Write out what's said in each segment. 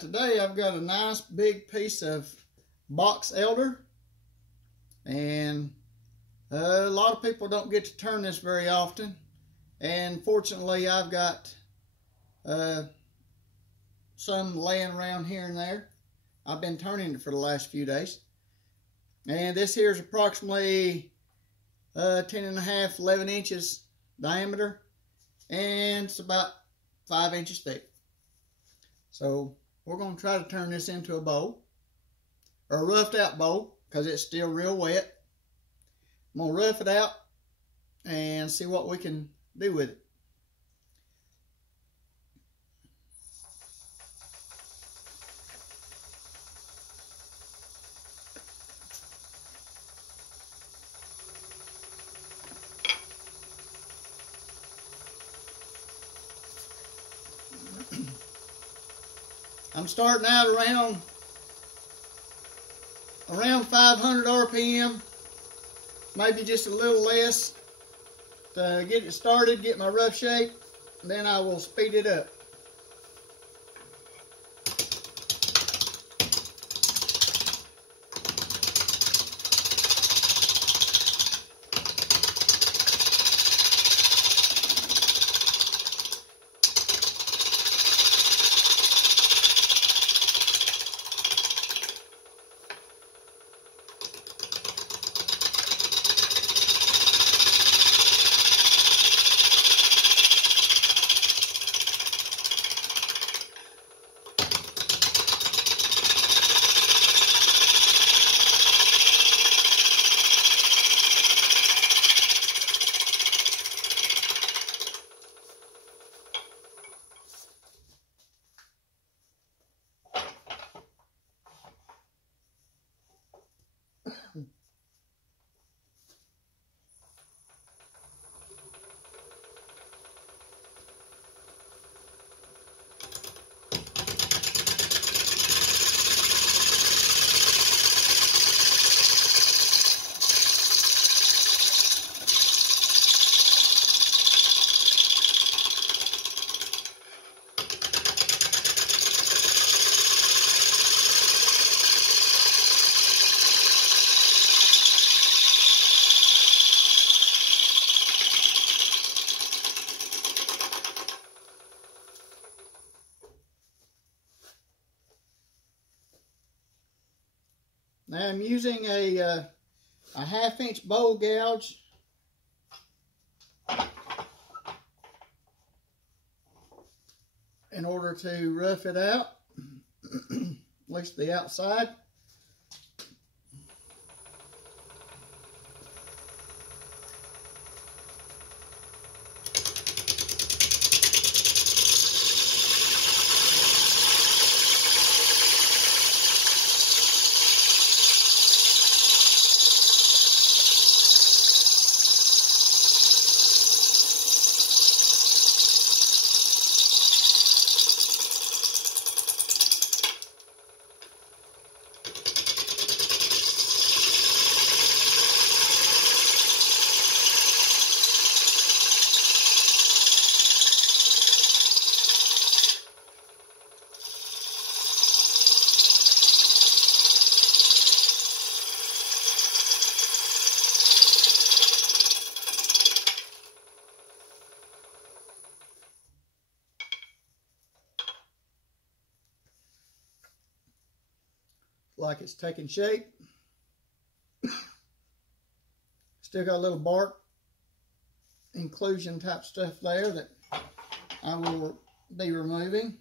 got today, I've got a nice big piece of box elder, and a lot of people don't get to turn this very often, and fortunately I've got some laying around here and there. I've been turning it for the last few days, and this here is approximately 10.5, 11 inches diameter, and it's about 5 inches thick. So we're going to try to turn this into a bowl, or a roughed out bowl, because it's still real wet. I'm going to rough it out and see what we can do with it. I'm starting out around 500 RPM, maybe just a little less, to get it started, get my rough shape, and then I will speed it up. Now I'm using a 1/2 inch bowl gouge in order to rough it out, at least the outside. Like it's taking shape. Still got a little bark inclusion type stuff there that I will be removing.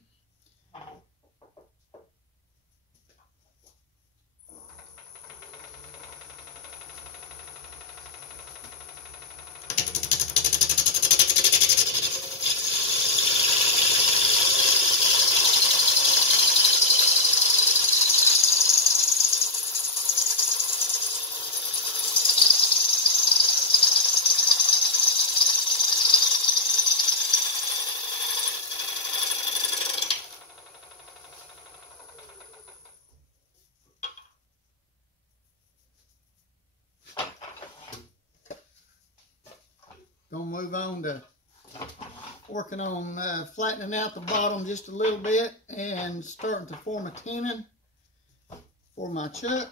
Gonna move on to Working on flattening out the bottom just a little bit and starting to form a tenon for my chuck.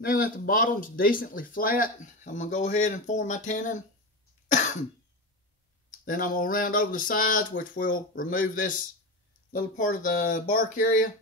Now that the bottom's decently flat, I'm going to go ahead and form my tenon. Then I'm going to round over the sides, which will remove this little part of the bark area.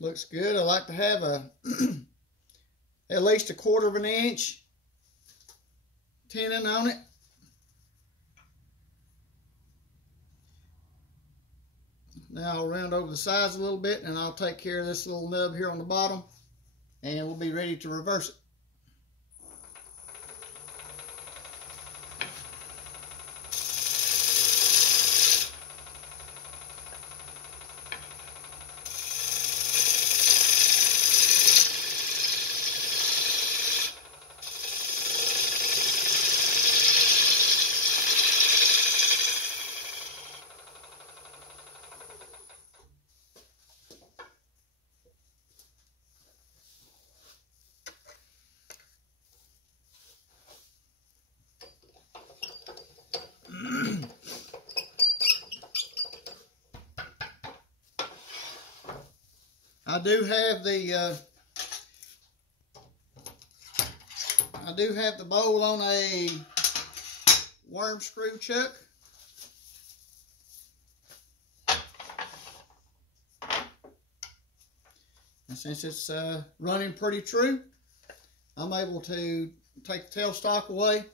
Looks good. I like to have at least 1/4 of an inch tenon on it. Now I'll round over the sides a little bit and I'll take care of this little nub here on the bottom and we'll be ready to reverse it. I do have the bowl on a worm screw chuck. And since it's running pretty true, I'm able to take the tailstock away.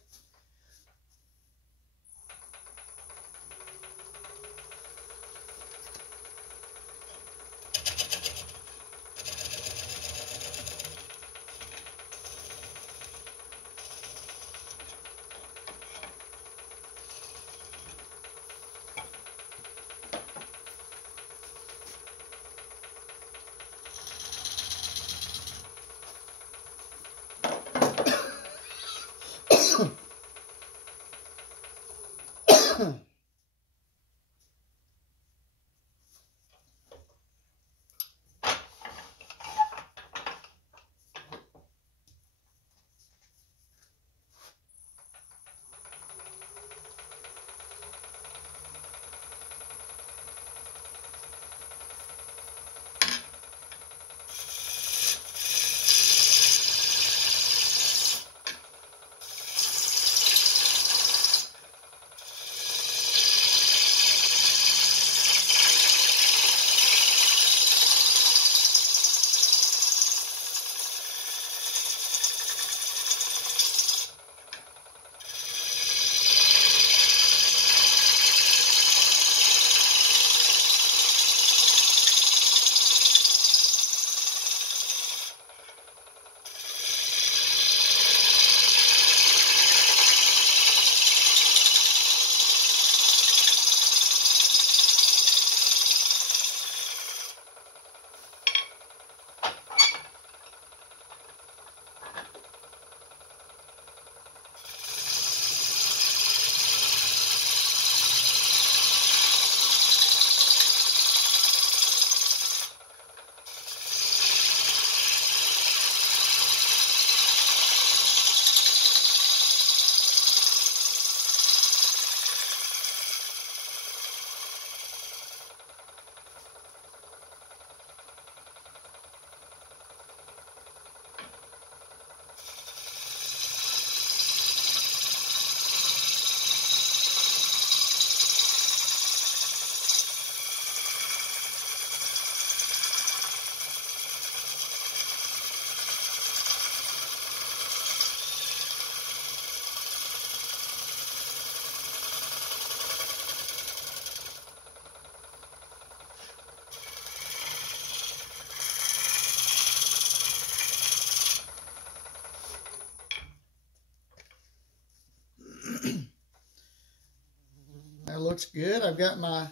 looks good. I've got my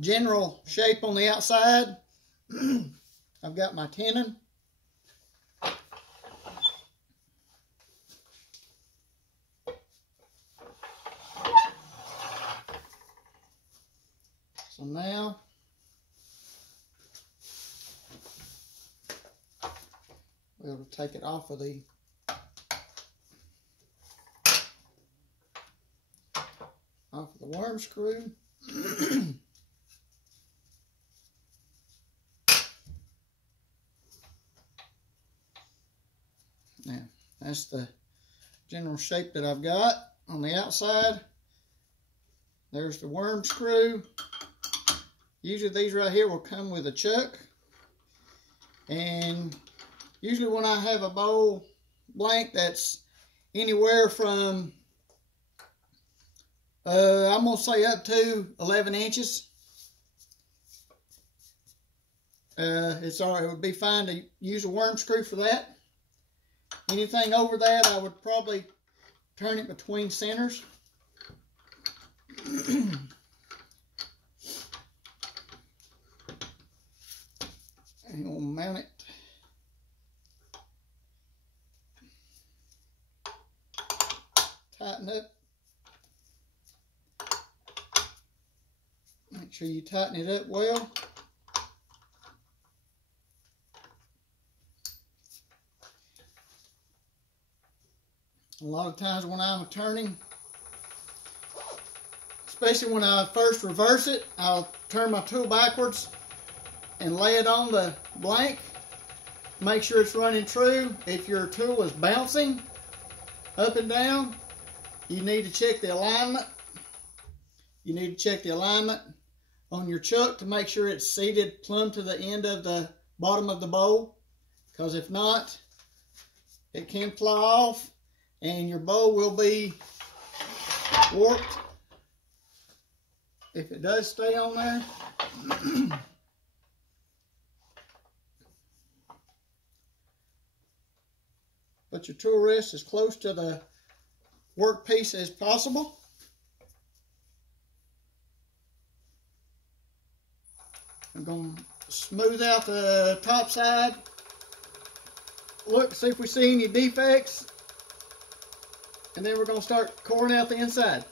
general shape on the outside. I've got my tenon. So now we'll take it off of the worm screw. Now, that's the general shape that I've got on the outside. There's the worm screw. Usually these right here will come with a chuck. And usually when I have a bowl blank that's anywhere from, I'm going to say up to 11 inches. It's all right. It would be fine to use a worm screw for that. Anything over that, I would probably turn it between centers. And we'll mount it. Tighten up. Make sure you tighten it up well. A lot of times when I'm turning, especially when I first reverse it, I'll turn my tool backwards and lay it on the blank. Make sure it's running true. If your tool is bouncing up and down, you need to check the alignment. You need to check the alignment on your chuck to make sure it's seated plumb to the end of the bottom of the bowl. Because if not, it can fly off and your bowl will be warped if it does stay on there. Put your tool rest as close to the workpiece as possible. I'm going to smooth out the top side. Look, see if we see any defects. And then we're going to start coring out the inside.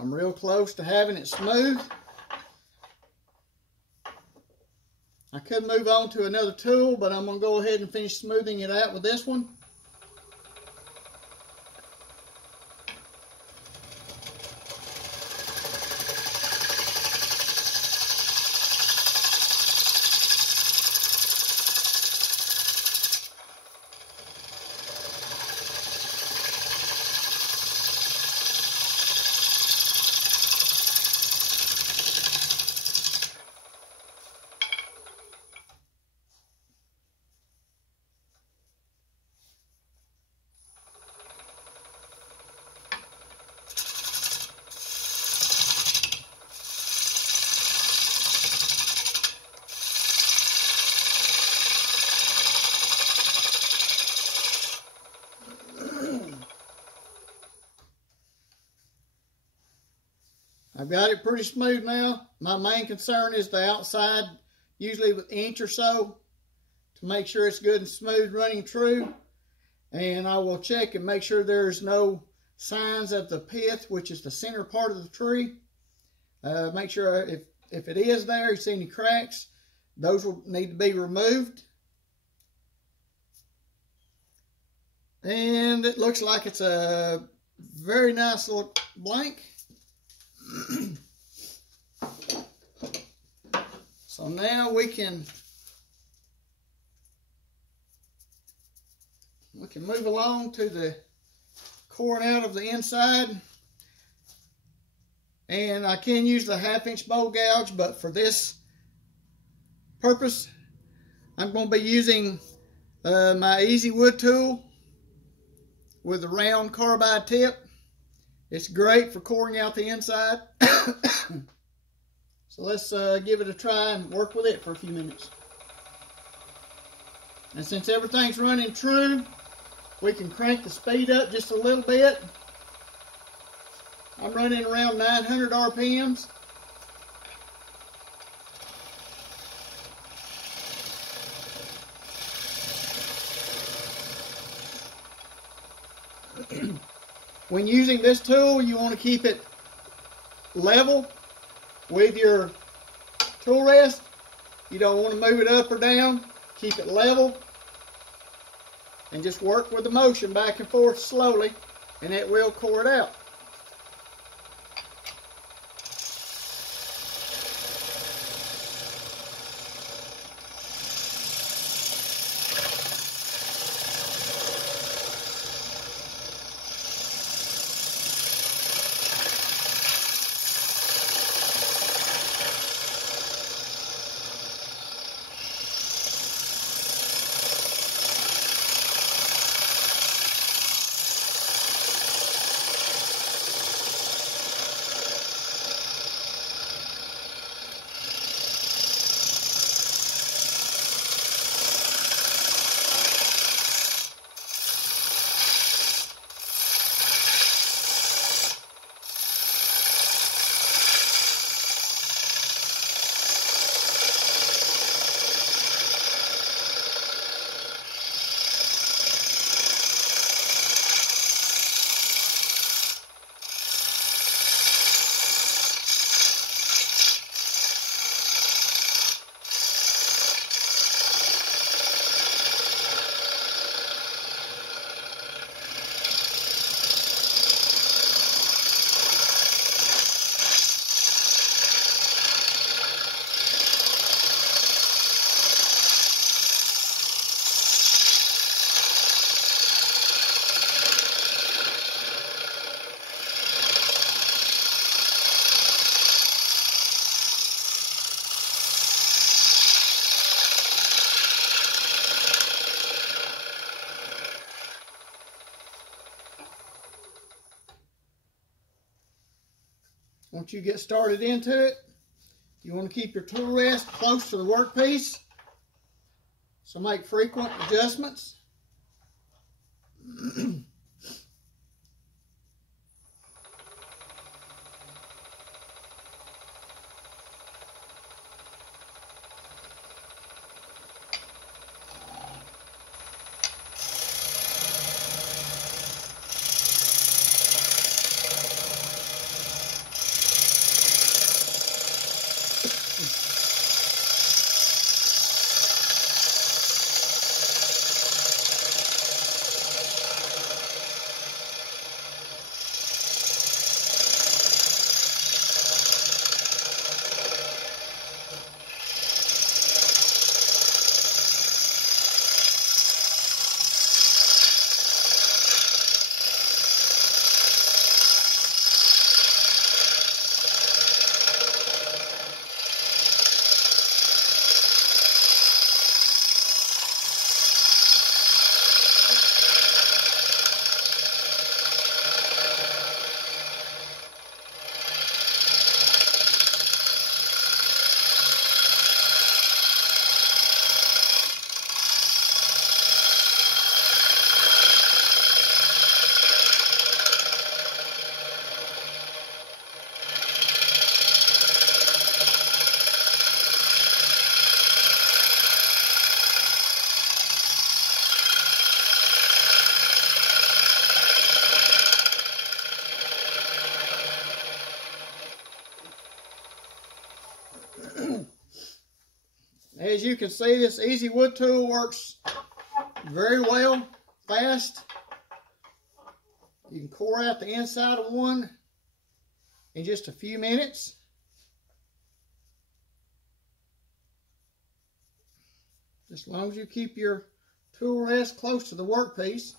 I'm real close to having it smooth. I could move on to another tool, but I'm going to go ahead and finish smoothing it out with this one. I've got it pretty smooth now. My main concern is the outside, usually with an inch or so, to make sure it's good and smooth running true. And I will check and make sure there's no signs of the pith, which is the center part of the tree. Make sure if it is there, you see any cracks, those will need to be removed. And it looks like it's a very nice little blank. So now we can move along to the coring out of the inside. And I can use the 1/2" bowl gouge, but for this purpose, I'm going to be using my Easy Wood tool with a round carbide tip. It's great for coring out the inside. So let's give it a try and work with it for a few minutes. And since everything's running true, we can crank the speed up just a little bit. I'm running around 900 RPMs. When using this tool, you want to keep it level with your tool rest. You don't want to move it up or down. Keep it level and just work with the motion back and forth slowly, and it will core it out. Once you get started into it, you want to keep your tool rest close to the workpiece, so make frequent adjustments. As you can see, this Easy Wood tool works very well, fast, You can core out the inside of one in just a few minutes. As long as you keep your tool rest close to the workpiece.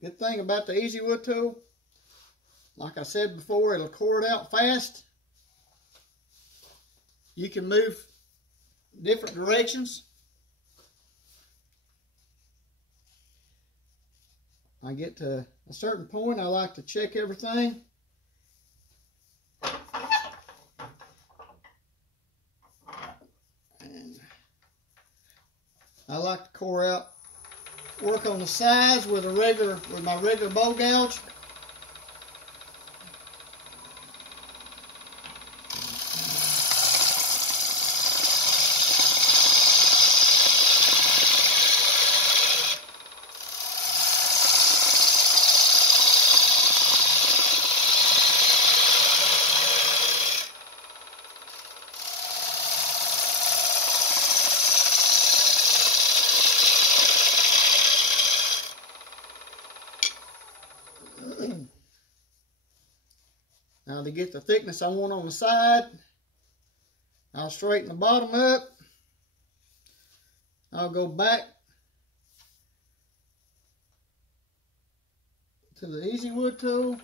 Good thing about the Easy Wood tool, like I said before, it'll core it out fast. You can move different directions. I get to a certain point, I like to check everything. And I like to core out, work on the sides with my regular bow gouge. Now to get the thickness I want on the side, I'll straighten the bottom up. I'll go back to the Easy Wood tool.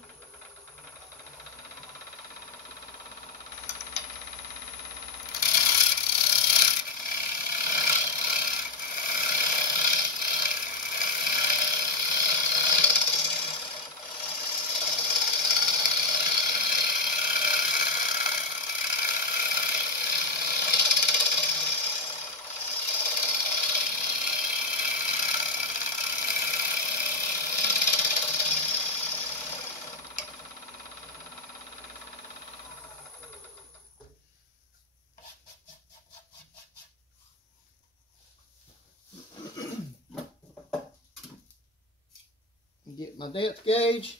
Get my depth gauge,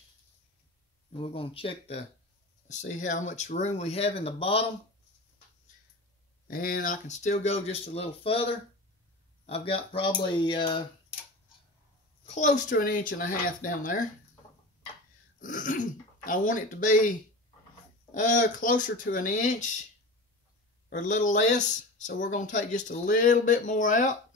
and we're going to check see how much room we have in the bottom. And I can still go just a little further. I've got probably close to 1.5 inches down there. I want it to be closer to 1 inch or a little less, so we're going to take just a little bit more out.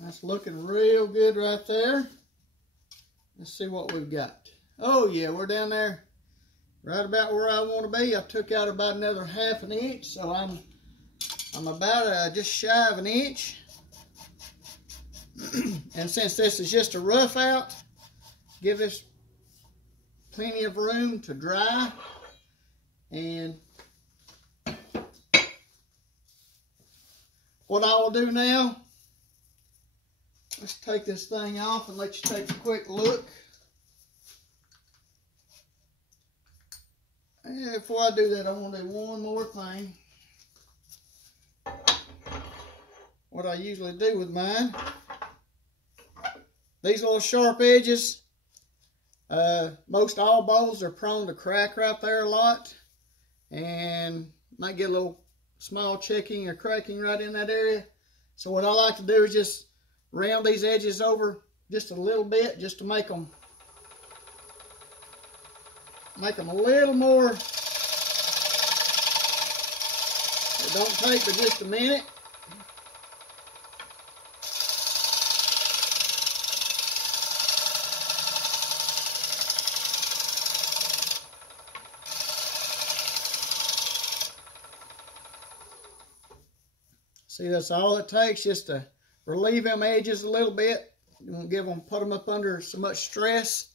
That's looking real good right there. Let's see what we've got. Oh yeah, we're down there right about where I want to be. I took out about another 1/2 inch, so I'm about just shy of 1 inch. And since this is just a rough out, give this plenty of room to dry. And what I will do now, let's take this thing off and let you take a quick look. And before I do that, I want to do one more thing. What I usually do with mine, these little sharp edges, most all bowls are prone to crack right there a lot, and might get a little small checking or cracking right in that area. So what I like to do is just round these edges over just a little bit, just to make them a little more. It don't take but just a minute. See, that's all it takes, just to relieve them edges a little bit. You won't put them up under so much stress.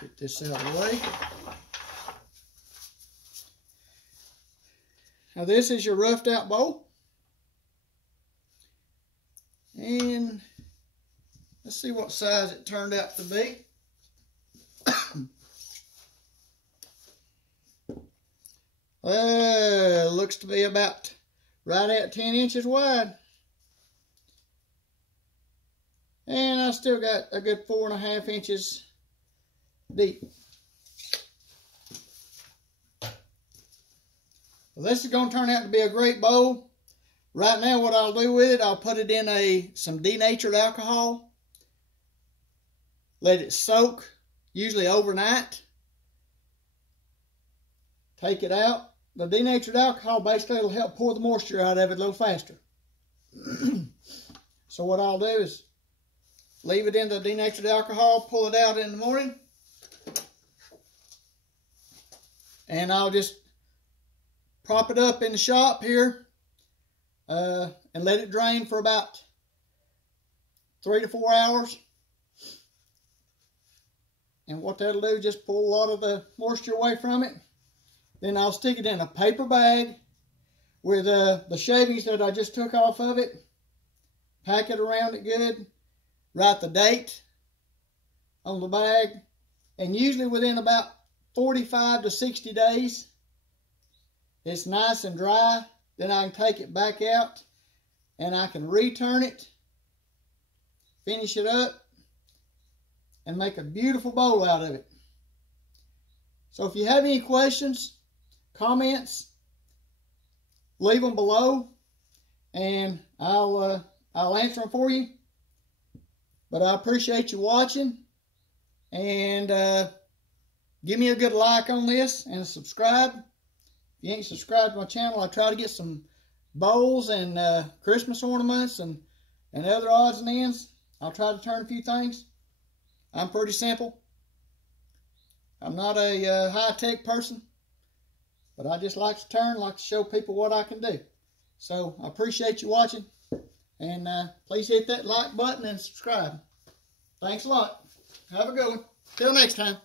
Get this out of the way. Now this is your roughed out bowl. And let's see what size it turned out to be. Looks to be about right at 10 inches wide. And I still got a good 4.5 inches deep. Well, this is going to turn out to be a great bowl. Right now what I'll do with it, I'll put it in some denatured alcohol. Let it soak, usually overnight. Take it out. The denatured alcohol basically will help pour the moisture out of it a little faster. So what I'll do is leave it in the denatured alcohol, pull it out in the morning. And I'll just prop it up in the shop here and let it drain for about 3 to 4 hours. And what that'll do is just pull a lot of the moisture away from it. Then I'll stick it in a paper bag with the shavings that I just took off of it. Pack it around it good. Write the date on the bag. And usually within about 45 to 60 days, it's nice and dry. Then I can take it back out and I can return it, finish it up, and make a beautiful bowl out of it. So if you have any questions, comments, leave them below and I'll answer them for you. But I appreciate you watching, and give me a good like on this and subscribe. If you ain't subscribed to my channel, I try to get some bowls and Christmas ornaments and other odds and ends. I'll try to turn a few things. I'm pretty simple. I'm not a high-tech person, but I just like to turn, like to show people what I can do. So I appreciate you watching, and please hit that like button and subscribe. Thanks a lot. Have a good one. Till next time.